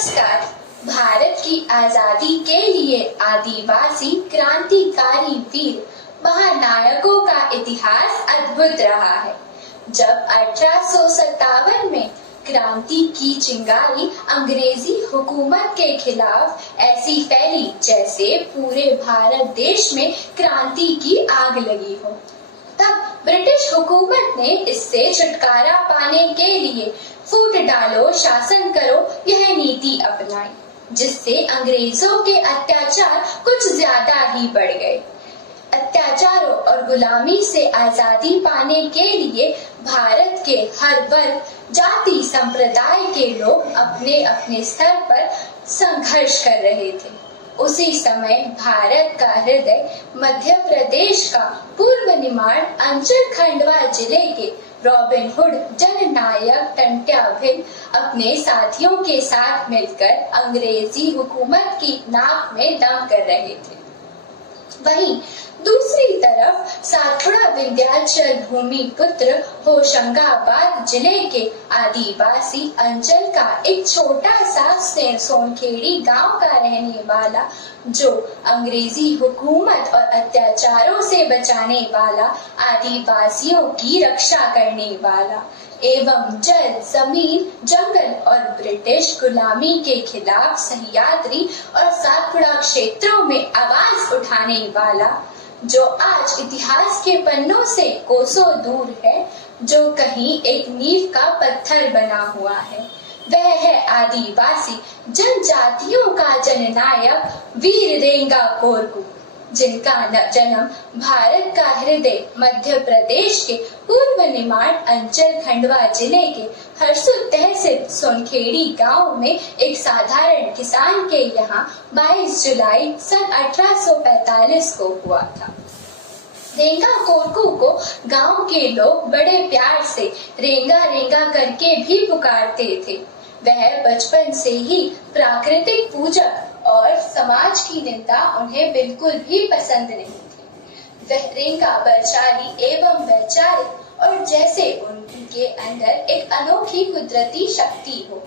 नमस्कार। भारत की आजादी के लिए आदिवासी क्रांतिकारी वीर महानायकों का इतिहास अद्भुत रहा है। जब 1857 में क्रांति की चिंगारी अंग्रेजी हुकूमत के खिलाफ ऐसी फैली जैसे पूरे भारत देश में क्रांति की आग लगी हो, तब ब्रिटिश हुकूमत ने इससे छुटकारा पाने के लिए फूट डालो शासन करो यह नीति अपनाई, जिससे अंग्रेजों के अत्याचार कुछ ज्यादा ही बढ़ गए। अत्याचारों और गुलामी से आजादी पाने के लिए भारत के हर वर्ग, जाति, संप्रदाय के लोग अपने अपने स्तर पर संघर्ष कर रहे थे। उसी समय भारत का हृदय मध्य प्रदेश का पूर्व निमाड़ अंचल खंडवा जिले के रॉबिन हुड जननायक टंट्या भिल अपने साथियों के साथ मिलकर अंग्रेजी हुकूमत की नाक में दम कर रहे थे। वहीं दूसरी तरफ सातपुड़ा विंध्याचल भूमि पुत्र होशंगाबाद जिले के आदिवासी अंचल का एक छोटा सा सोनखेड़ी गांव का रहने वाला, जो अंग्रेजी हुकूमत और अत्याचारों से बचाने वाला, आदिवासियों की रक्षा करने वाला एवं जल, जमीन, जंगल और ब्रिटिश गुलामी के खिलाफ सह्याद्री और सातपुड़ा क्षेत्रों में आवाज उठाने वाला, जो आज इतिहास के पन्नों से कोसों दूर है, जो कहीं एक नींव का पत्थर बना हुआ है, वह है आदिवासी जनजातियों का जननायक वीर रेंगा कोरकू, जिनका जन्म भारत का हृदय मध्य प्रदेश के पूर्व निमाड़ अंचल खंडवा जिले के हरसुद तहसील सोनखेड़ी गांव में एक साधारण किसान के यहाँ 22 जुलाई सन 1845 को हुआ था। रेंगा कोरकू को गांव के लोग बड़े प्यार से रेंगा रेंगा करके भी पुकारते थे। वह बचपन से ही प्राकृतिक पूजक और समाज की निंदा उन्हें बिल्कुल भी पसंद नहीं थी। वह रेंगा बलशाली एवं वैचारिक और जैसे उनके अंदर एक अनोखी कुदरती शक्ति हो,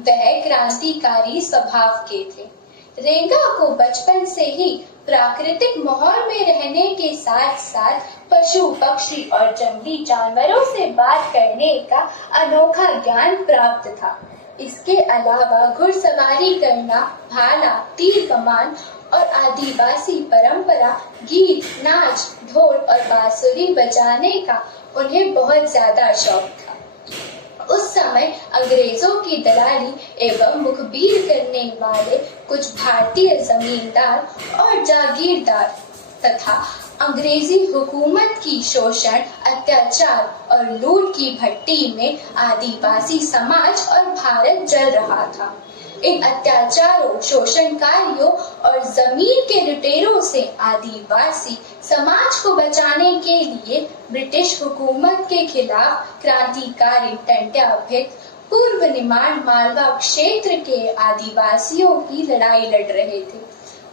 वह क्रांतिकारी स्वभाव के थे। रेंगा को बचपन से ही प्राकृतिक माहौल में रहने के साथ साथ पशु, पक्षी और जंगली जानवरों से बात करने का अनोखा ज्ञान प्राप्त था। इसके अलावा घुड़सवारी करना, भाला, तीर कमान और आदिवासी परंपरा, गीत, नाच, ढोल और बांसुरी बजाने का उन्हें बहुत ज्यादा शौक था। उस समय अंग्रेजों की दलाली एवं मुखबिर करने वाले कुछ भारतीय जमींदार और जागीरदार तथा अंग्रेजी हुकूमत की शोषण, अत्याचार और लूट की भट्टी में आदिवासी समाज और भारत जल रहा था। इन अत्याचारों, शोषणकारियों और जमीन के लुटेरों से आदिवासी समाज को बचाने के लिए ब्रिटिश हुकूमत के खिलाफ क्रांतिकारी टंट्या भिल पूर्व निमाड़ मालवा क्षेत्र के आदिवासियों की लड़ाई लड़ रहे थे।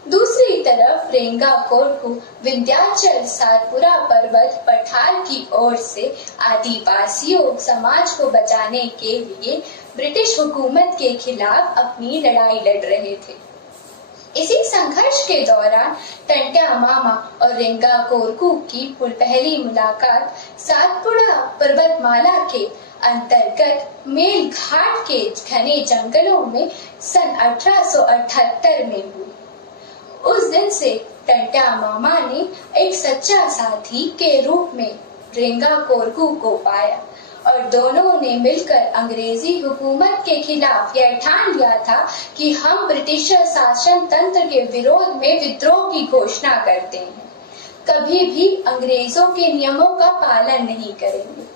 दूसरी तरफ रेंगा कोरकू विंध्याचल सातपुड़ा पर्वत पठार की ओर से आदिवासियों समाज को बचाने के लिए ब्रिटिश हुकूमत के खिलाफ अपनी लड़ाई लड़ रहे थे। इसी संघर्ष के दौरान टंट्या मामा और रेंगा कोरकू की पहली मुलाकात सातपुड़ा पर्वतमाला के अंतर्गत मेल घाट के घने जंगलों में सन 1878 में हुई। उस दिन से टंट्या मामा ने एक सच्चा साथी के रूप में रेंगा कोरकू को पाया और दोनों ने मिलकर अंग्रेजी हुकूमत के खिलाफ यह ठान लिया था कि हम ब्रिटिश शासन तंत्र के विरोध में विद्रोह की घोषणा करते हैं, कभी भी अंग्रेजों के नियमों का पालन नहीं करेंगे।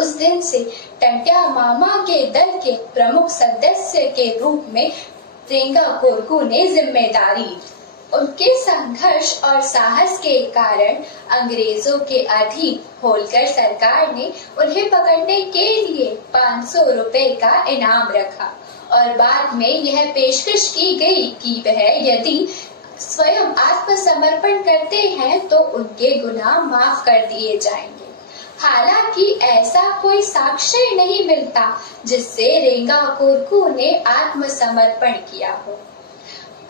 उस दिन से टंट्या मामा के दल के प्रमुख सदस्य के रूप में रेंगा कोरकू ने जिम्मेदारी ली। उनके संघर्ष और साहस के कारण अंग्रेजों के अधीन होलकर सरकार ने उन्हें पकड़ने के लिए 500 रुपए का इनाम रखा और बाद में यह पेशकश की गई कि वह यदि स्वयं आत्मसमर्पण करते हैं तो उनके गुनाह माफ कर दिए जाएंगे। हालांकि ऐसा कोई साक्ष्य नहीं मिलता जिससे रेंगा कोरकू ने आत्मसमर्पण किया हो।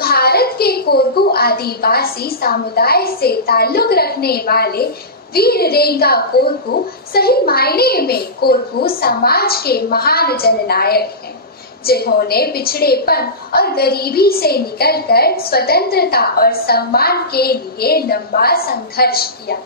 भारत के कोरकू आदिवासी समुदाय से ताल्लुक रखने वाले वीर रेंगा कोरकू सही मायने में कोरकू समाज के महान जननायक हैं, जिन्होंने पिछड़ेपन और गरीबी से निकलकर स्वतंत्रता और सम्मान के लिए लंबा संघर्ष किया।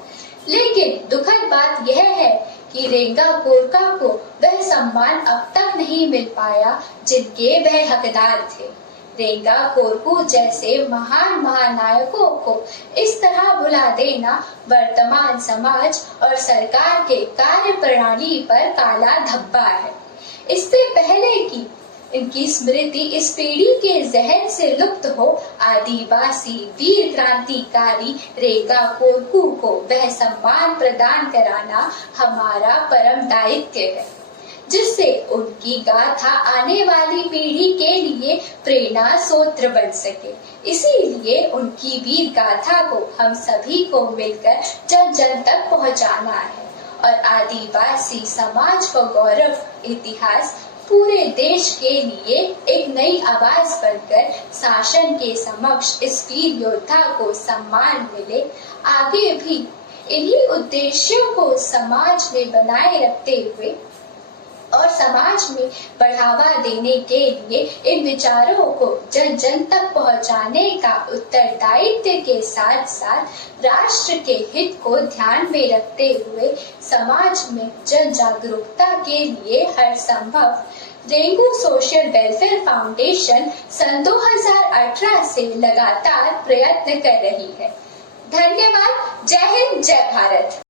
लेकिन दुखद बात यह है कि रेंगा कोरका को वह सम्मान अब तक नहीं मिल पाया जिनके वह हकदार थे। रेंगा कोरकू जैसे महान महानायकों को इस तरह भुला देना वर्तमान समाज और सरकार के कार्य प्रणाली पर काला धब्बा है। इससे पहले कि इनकी स्मृति इस पीढ़ी के जहन से लुप्त हो, आदिवासी वीर क्रांतिकारी रेंगा कोरकू को वह सम्मान प्रदान कराना हमारा परम दायित्व है, जिससे उनकी गाथा आने वाली पीढ़ी के लिए प्रेरणा स्रोत बन सके। इसीलिए उनकी वीर गाथा को हम सभी को मिलकर जन जन तक पहुंचाना है और आदिवासी समाज का गौरव इतिहास पूरे देश के लिए एक नई आवाज बनकर शासन के समक्ष इस वीर योद्धा को सम्मान मिले। आगे भी इन्हीं उद्देश्यों को समाज में बनाए रखते हुए और समाज में बढ़ावा देने के लिए इन विचारों को जन जन तक पहुंचाने का उत्तरदायित्व के साथ साथ राष्ट्र के हित को ध्यान में रखते हुए समाज में जन जागरूकता के लिए हर संभव रेंगू सोशल वेलफेयर फाउंडेशन सन 2018 से लगातार प्रयत्न कर रही है। धन्यवाद। जय हिंद, जय भारत।